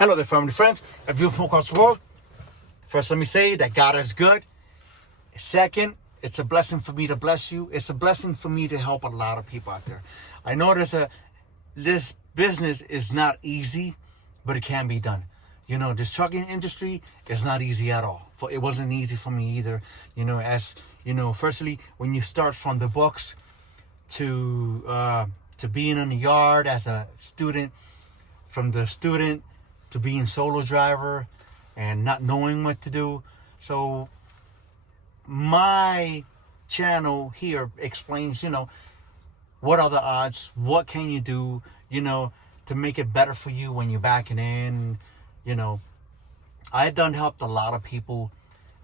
Hello there, family friends, and viewers from across the world. First, let me say that God is good. Second, it's a blessing for me to bless you. It's a blessing for me to help a lot of people out there. I know this business is not easy, but it can be done. You know, this trucking industry is not easy at all. It wasn't easy for me either. You know, as you know, firstly, when you start from the books to being in the yard as a student, from the student to being solo driver and not knowing what to do. So my channel here explains, you know, what are the odds, what can you do, you know, to make it better for you when you're backing in. You know, I done helped a lot of people,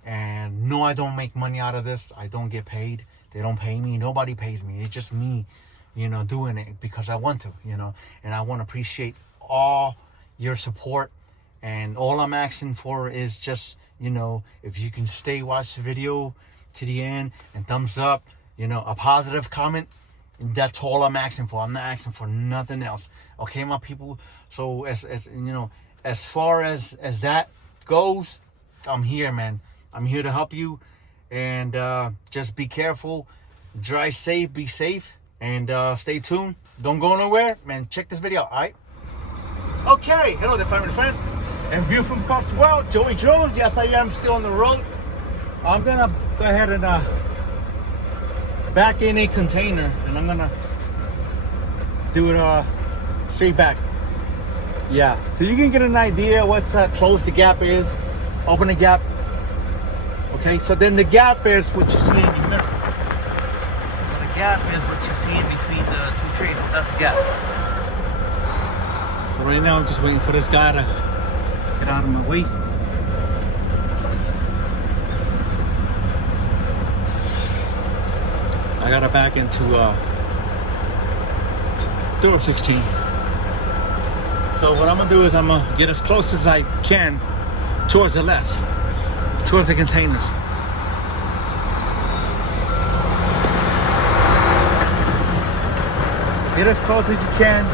and no, I don't make money out of this. I don't get paid. They don't pay me. Nobody pays me. It's just me, you know, doing it because I want to, you know, and I want to appreciate all your support. And all I'm asking for is just, you know, if you can watch the video to the end and thumbs up, you know, a positive comment. That's all I'm asking for. I'm not asking for nothing else. Okay, my people. So as you know, as far as that goes, I'm here, man. I'm here to help you. And just be careful, drive safe, be safe, and stay tuned. Don't go nowhere, man. Check this video out, all right? Okay, hello there, family friends, and view from across the world. Joey Jones. Yes, I am still on the road. I'm gonna go ahead and back in a container, and I'm gonna do it straight back. Yeah, so you can get an idea what's close the gap is, open the gap. Okay, so then the gap is what you see in the middle. So the gap is what you see in between the two trailers. That's the gap. So right now I'm just waiting for this guy to get out of my way. I gotta back into door 16. So what I'm gonna do is I'm gonna get as close as I can towards the left, towards the containers. Get as close as you can.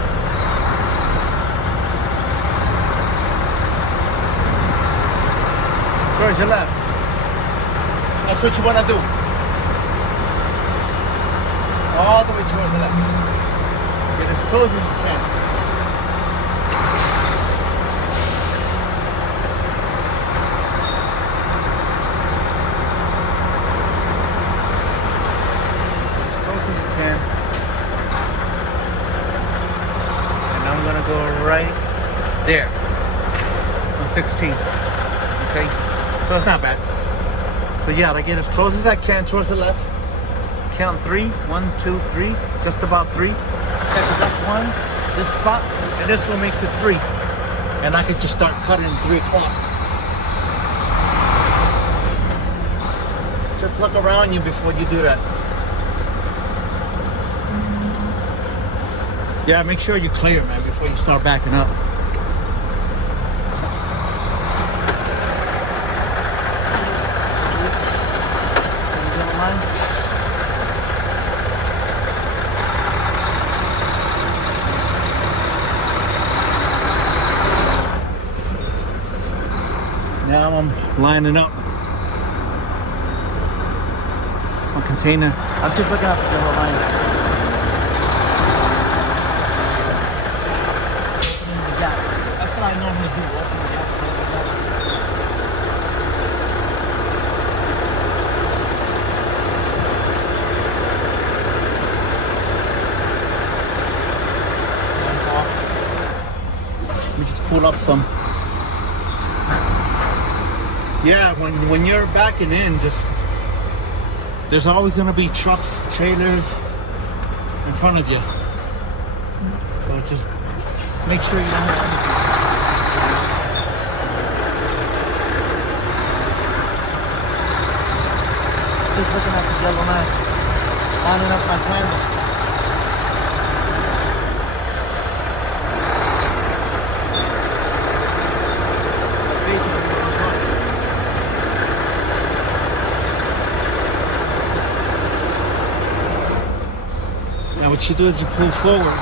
Towards your left. That's what you want to do. All the way towards the left. Get as close as you can. Get as close as you can. And I'm going to go right there on 16. Okay? So it's not bad. So yeah, I get as close as I can towards the left. Count 3. 1, 2, 3. Just about 3. Okay, so that's 1. This spot. And this one makes it 3. And I could just start cutting 3 o'clock. Just look around you before you do that. Yeah, make sure you clear, man, before you start backing up. Now I'm lining up my container. I'm just looking at the yellow line. Opening the gap. That's what I normally do. Open the gap, close the gap. Let me just pull up some. Yeah, when you're backing in, there's always gonna be trucks, trailers in front of you. So just make sure you don't have anything. Just looking at the yellow line, lining up my candles. What you do is you pull forward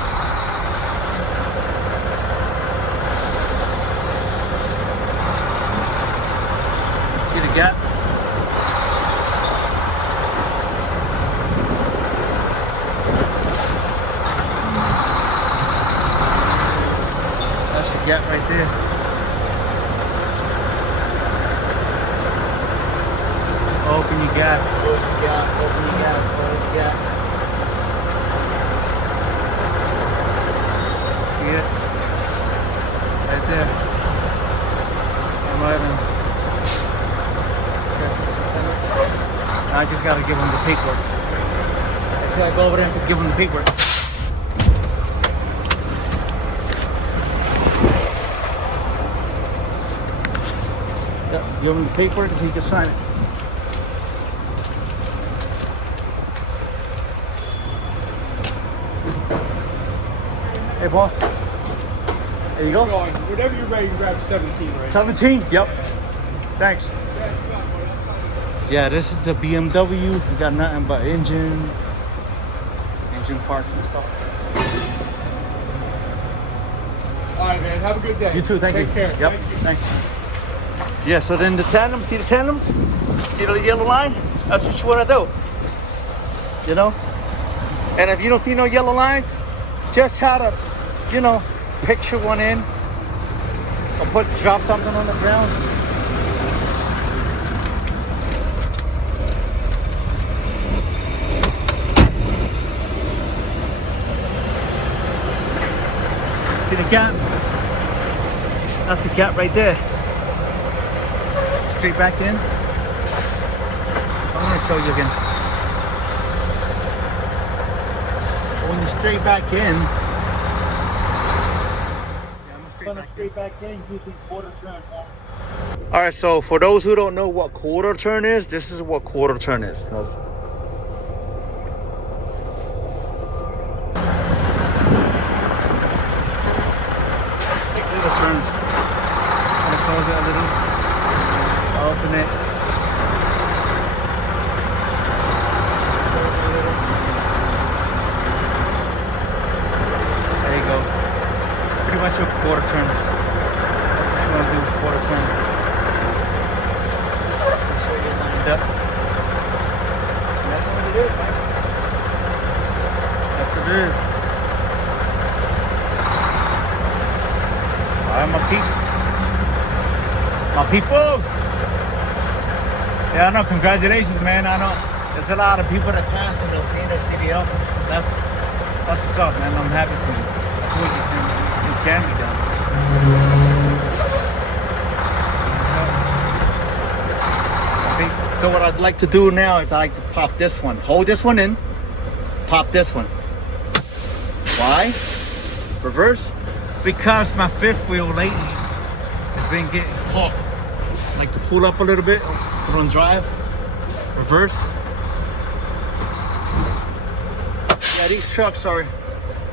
gap. That's the gap right there. Open your gap, close your gap, open your gap, close your gap. See it? Right there. I'm right on. I just gotta give him the paperwork. I should I go over there and give him the paperwork. Yep, give him the paperwork and he can sign it. Hey, boss. There you go. Whenever you're ready, grab 17 right 17? Yep. Thanks. Yeah, this is the BMW. We got nothing but engine parts and stuff. All right, man. Have a good day. You too. Thank you. Take care. Yep. Thanks. Yeah. So then the tandems. See the tandems? See the yellow line? That's what you want to do. You know. And if you don't see no yellow lines, just try to, you know, picture one in, or drop something on the ground. See the gap? That's the gap right there. Straight back in. I'm gonna show you again. When you straight back in, straight back in, using quarter turn. All right, so for those who don't know what quarter turn is, this is what quarter turn is. Little turns. I'm gonna close it a little. Open it. There you go. Pretty much your quarter turns. What you want to do with quarter turns. Make sure you're lined up. And that's what it is, man. That's what it is. Alright, my peeps. My peoples. Yeah, I know. Congratulations, man. I know there's a lot of people that pass and obtain their CDL. That's what's up, man. I'm happy for you. That's what you can be done. So what I'd like to do now is I like to pop this one. Hold this one in. Pop this one. Why? Reverse? Because my fifth wheel lately has been getting caught. I like to pull up a little bit, put on drive, reverse. Yeah, these trucks are,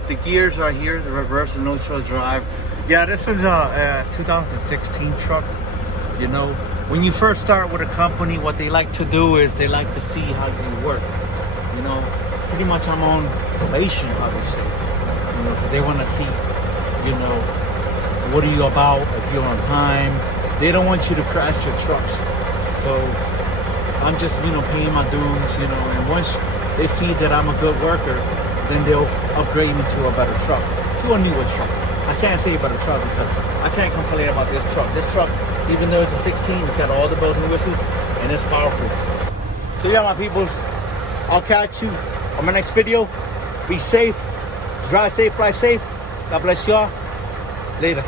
the gears are here, the reverse and neutral drive. Yeah, this was a 2016 truck. You know, when you first start with a company, what they like to do is they like to see how you work. You know, pretty much I'm on probation, how they say. You know, because they want to see, you know, what are you about, if you're on time. They don't want you to crash your trucks. So I'm just, you know, paying my dues, you know, and once they see that I'm a good worker, then they'll upgrade me to a better truck, to a newer truck. I can't say better truck because I can't complain about this truck. This truck, even though it's a 16, it's got all the bells and whistles, and it's powerful. So yeah, my peoples, I'll catch you on my next video. Be safe, drive safe, fly safe. God bless y'all. Later.